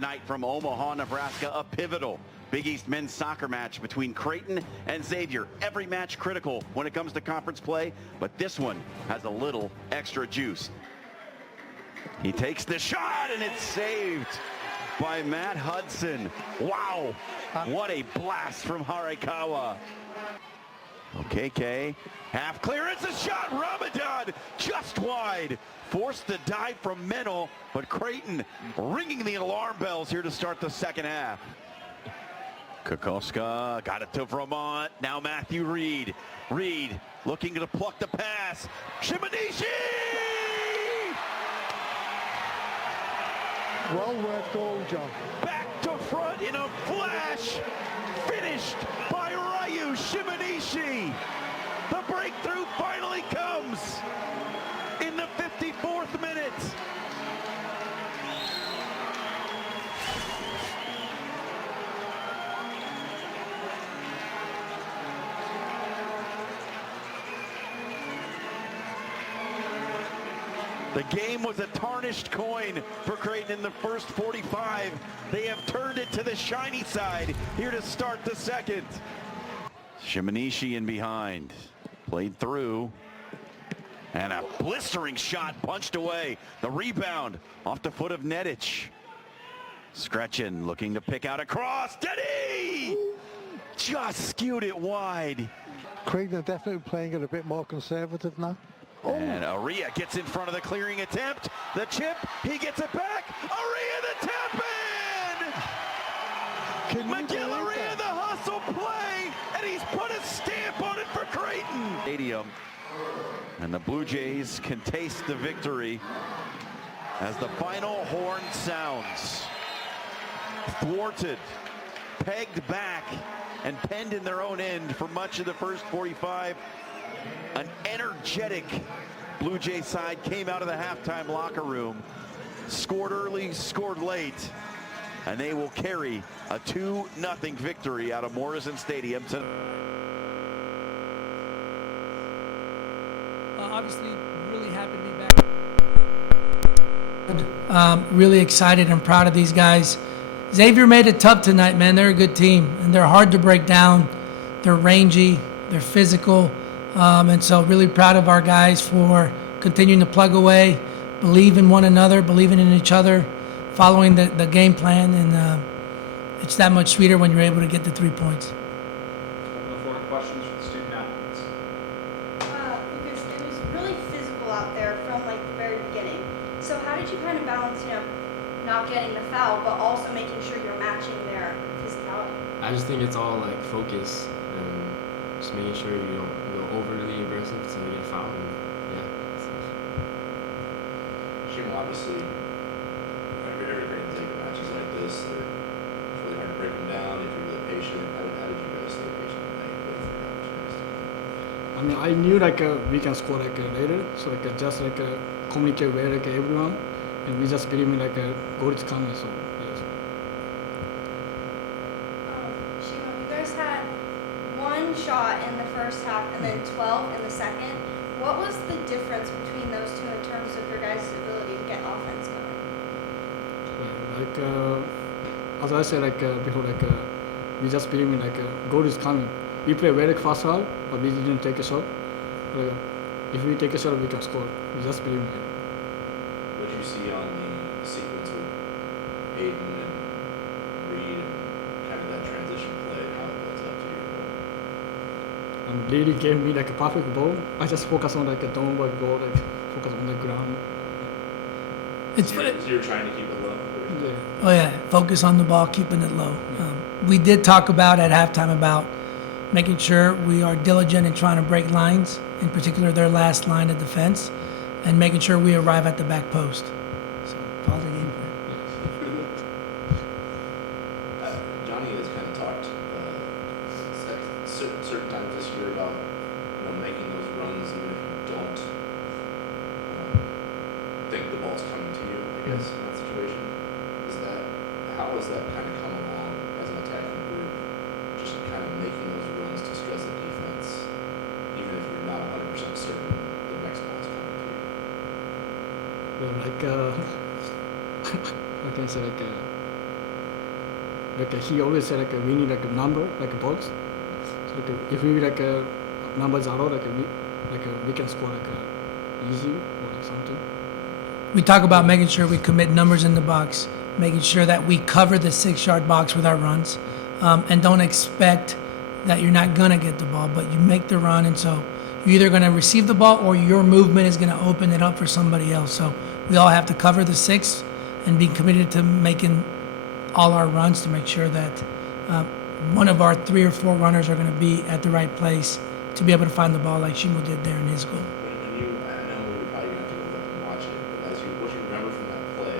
Tonight from Omaha, Nebraska, a pivotal Big East men's soccer match between Creighton and Xavier. Every match critical when it comes to conference play, but this one has a little extra juice. He takes the shot and it's saved by Matt Hudson. Wow, what a blast from Harikawa. Okay, half clearance, a shot, Ramadan just wide. Forced the dive from Mennel, but Creighton ringing the alarm bells here to start the second half. Kokoska got it to Vermont, now Matthew Reed. Reed looking to pluck the pass. Shimonishi! Well worked goal, John. Back to front in a flash. Finished by Ryu Shimonishi. The breakthrough finally comes in the 54th minute. The game was a tarnished coin for Creighton in the first 45. They have turned it to the shiny side here to start the second. Shimonishi in behind. Played through. And a blistering shot punched away. The rebound off the foot of Nedic. Scretchen looking to pick out a cross. Denny! Just skewed it wide. Creighton are definitely playing it a bit more conservative now. And Aria gets in front of the clearing attempt. The chip, he gets it back. Aria the tap in! McGill Aria the hustle play, and he's put a stamp on it for Creighton. Stadium. And the Blue Jays can taste the victory as the final horn sounds. Thwarted, pegged back, and penned in their own end for much of the first 45. An energetic Blue Jay side came out of the halftime locker room, scored early, scored late, and they will carry a 2-0 victory out of Morrison Stadium tonight. Obviously, really happy to be back. Really excited and proud of these guys. Xavier made it tough tonight, man. They're a good team, and they're hard to break down. They're rangy, they're physical, and so really proud of our guys for continuing to plug away, believe in one another, believing in each other, following the game plan, and it's that much sweeter when you're able to get the 3 points. Open the floor to questions from the student athletes. Because it was really physical out there from like the very beginning. So how did you kind of balance, not getting the foul, but also making sure you're matching their physicality? I just think it's all like focus and just making sure you don't go overly aggressive to get fouled. And, yeah. Shimon, obviously, every great take matches like this, it's really hard to break them down if you're really patient. How did you guys stay patient tonight and wait for your opportunities to come? I mean, I knew we can score later, so just communicate well everyone, and we just believe in goal is coming. So yes. Shimon, you guys had one shot in the first half and then 12 in the second. What was the difference between those two in terms of your guys' ability to get offense going? As I said before, we just believe in goal is coming. We play very fast out, but we didn't take a shot. If we take a shot, we can score. We just believe in it. What did you see on the sequence with Aiden and Reed and kind of that transition play, how it builds up to your goal? And really gave me a perfect ball. I just focus on a downward ball, focus on the ground. So you're trying to keep it low? Yeah. Oh yeah, focus on the ball, keeping it low. We did talk about at halftime about making sure we are diligent in trying to break lines, in particular their last line of defense, and making sure we arrive at the back post. So follow the game plan. Johnny has kind of talked at certain times this year about making those runs even if you don't think the ball's coming to you, I guess, in that situation. How has that kind of come along as an attacking group, just kind of making those runs to stress the defense, even if you're not 100% certain the next ball's coming to you? Well, I can say like he always said like we need like a number, like a box. So like if we like a number 0, we can score like easy or like something. We talk about making sure we commit numbers in the box, making sure that we cover the 6-yard box with our runs, and don't expect that you're not going to get the ball, but you make the run, and so you're either going to receive the ball or your movement is going to open it up for somebody else. So we all have to cover the 6 and be committed to making all our runs to make sure that one of our 3 or 4 runners are going to be at the right place to be able to find the ball like Shimo did there in his goal. When you, I know we're probably going to have to go back and watch it, but what you remember from that play,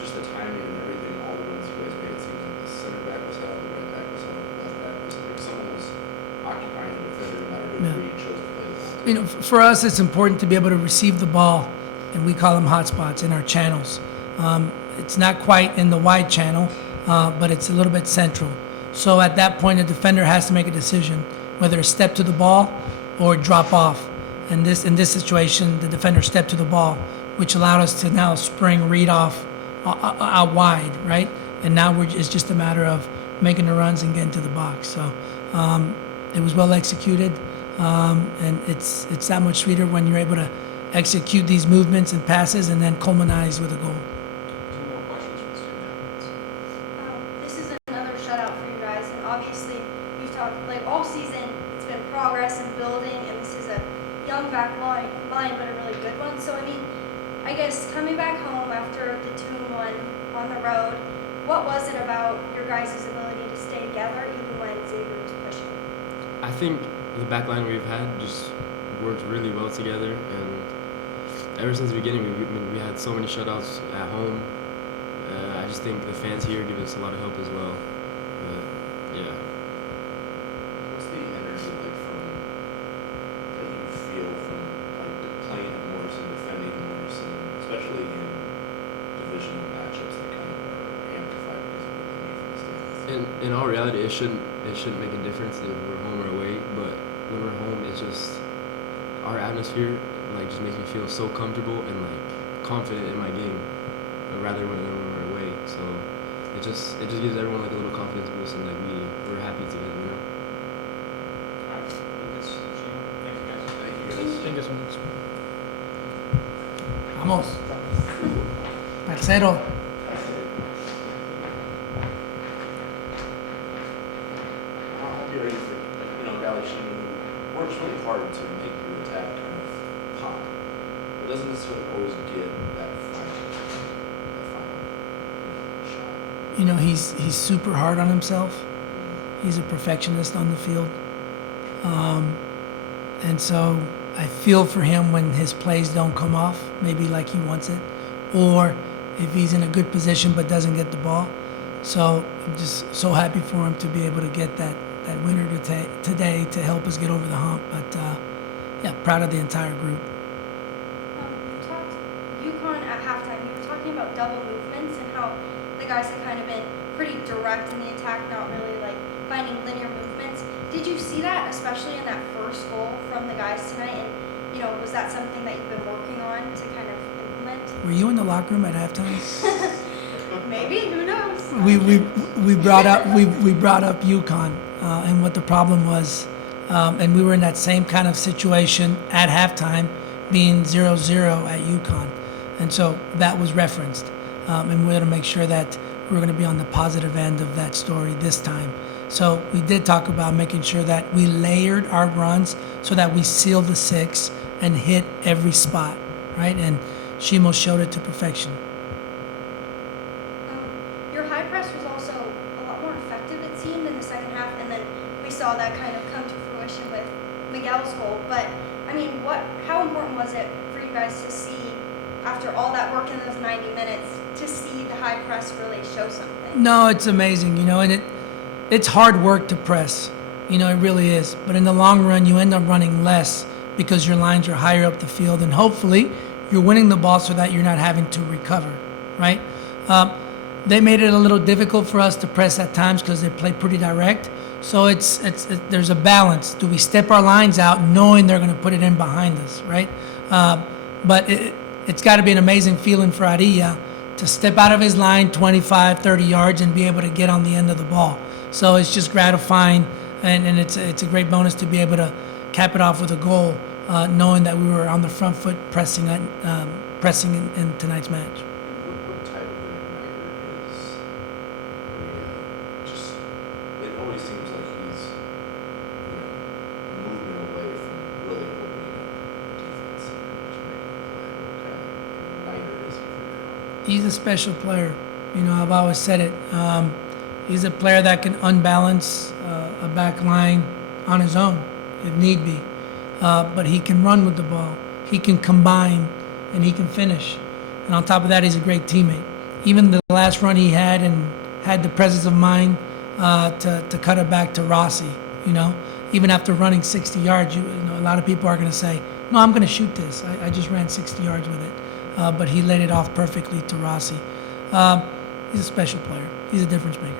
just the timing and everything, all the runs you guys made, it seems like the center back was out, the right back was out, the left back was out. Like someone was occupying the defender no matter who you chose to play the ball to. You know, for us, it's important to be able to receive the ball, and we call them hotspots in our channels. It's not quite in the wide channel, but it's a little bit central. So at that point, the defender has to make a decision, whether to step to the ball or drop off. And in this situation, the defender stepped to the ball, which allowed us to now spring read off out wide, right? And now it's just a matter of making the runs and getting to the box. So it was well executed, and it's that much sweeter when you're able to execute these movements and passes and then culminate with a goal. 2 more questions from the student athletes. This is another shutout for you guys, and obviously you've talked like all season. It's been progress and building, and this is a young back line, but a really good one. So I mean, I guess coming back home after the 2-1 on the road, what was it about your guys' ability to stay together even when Xavier was pushing? I think the back line we've had just worked really well together, and ever since the beginning, we had so many shutouts at home. I just think the fans here give us a lot of help as well. But yeah. What's the energy like from that you feel from like playing at Morrison, defending Morrison, especially in divisional matchups that kind of are amplified because of what they need from the stands? In all reality, it shouldn't make a difference if we're home or away. But when we're home, it's just our atmosphere like just makes me feel so comfortable and like confident in my game, rather than when we're away. So it just gives everyone like a little confidence boost, and like we're happy together, you know. All right, Lucas, Shimo, thank you guys. Thank you guys. Thank you so much. Vamos. Parcero. I'll be ready for a guy like Shimo who works really hard to make your attack kind of pop, but doesn't necessarily always get that final shot. You know, he's super hard on himself. He's a perfectionist on the field. And so I feel for him when his plays don't come off, maybe like he wants it, or if he's in a good position but doesn't get the ball. So I'm just so happy for him to be able to get that winner today to help us get over the hump. But yeah, proud of the entire group. You talked UConn at halftime. You were talking about double movements and how the guys had kind of been pretty direct in the attack, not really like finding linear movements. Did you see that, especially in that first goal from the guys tonight? And you know, was that something that you've been working on to kind of implement? Were you in the locker room at halftime? Maybe, who knows? We brought up UConn and what the problem was, and we were in that same kind of situation at halftime, being 0-0 at UConn, and so that was referenced, and we had to make sure that we were going to be on the positive end of that story this time. So we did talk about making sure that we layered our runs so that we sealed the 6 and hit every spot, right? And Shimo showed it to perfection. Your high press was also a lot more effective, it seemed, in the second half, and then we saw that kind of come to fruition with Miguel's goal. But I mean, how important was it for you guys to see, after all that work in those 90 minutes, to see the high press really show something? No, it's amazing, you know, and it's hard work to press, you know, it really is. But in the long run, you end up running less because your lines are higher up the field, and hopefully you're winning the ball so that you're not having to recover, right? They made it a little difficult for us to press at times because they play pretty direct. So there's a balance. Do we step our lines out knowing they're going to put it in behind us, right? But it's got to be an amazing feeling for Arilla to to step out of his line 25, 30 yards and be able to get on the end of the ball. So it's just gratifying, and it's a great bonus to be able to cap it off with a goal, knowing that we were on the front foot pressing in tonight's match. What type of an igniter is Maria? Just, it always seems like he's, a movement away from really opening up defense and just making a play. What kind of igniter is he for you? He's a special player. I've always said it. He's a player that can unbalance a back line on his own if need be. But he can run with the ball. He can combine, and he can finish. And on top of that, he's a great teammate. Even the last run he had and had the presence of mind to cut it back to Rossi, Even after running 60 yards, a lot of people are going to say, no, I'm going to shoot this. I just ran 60 yards with it. But he laid it off perfectly to Rossi. He's a special player. He's a difference maker.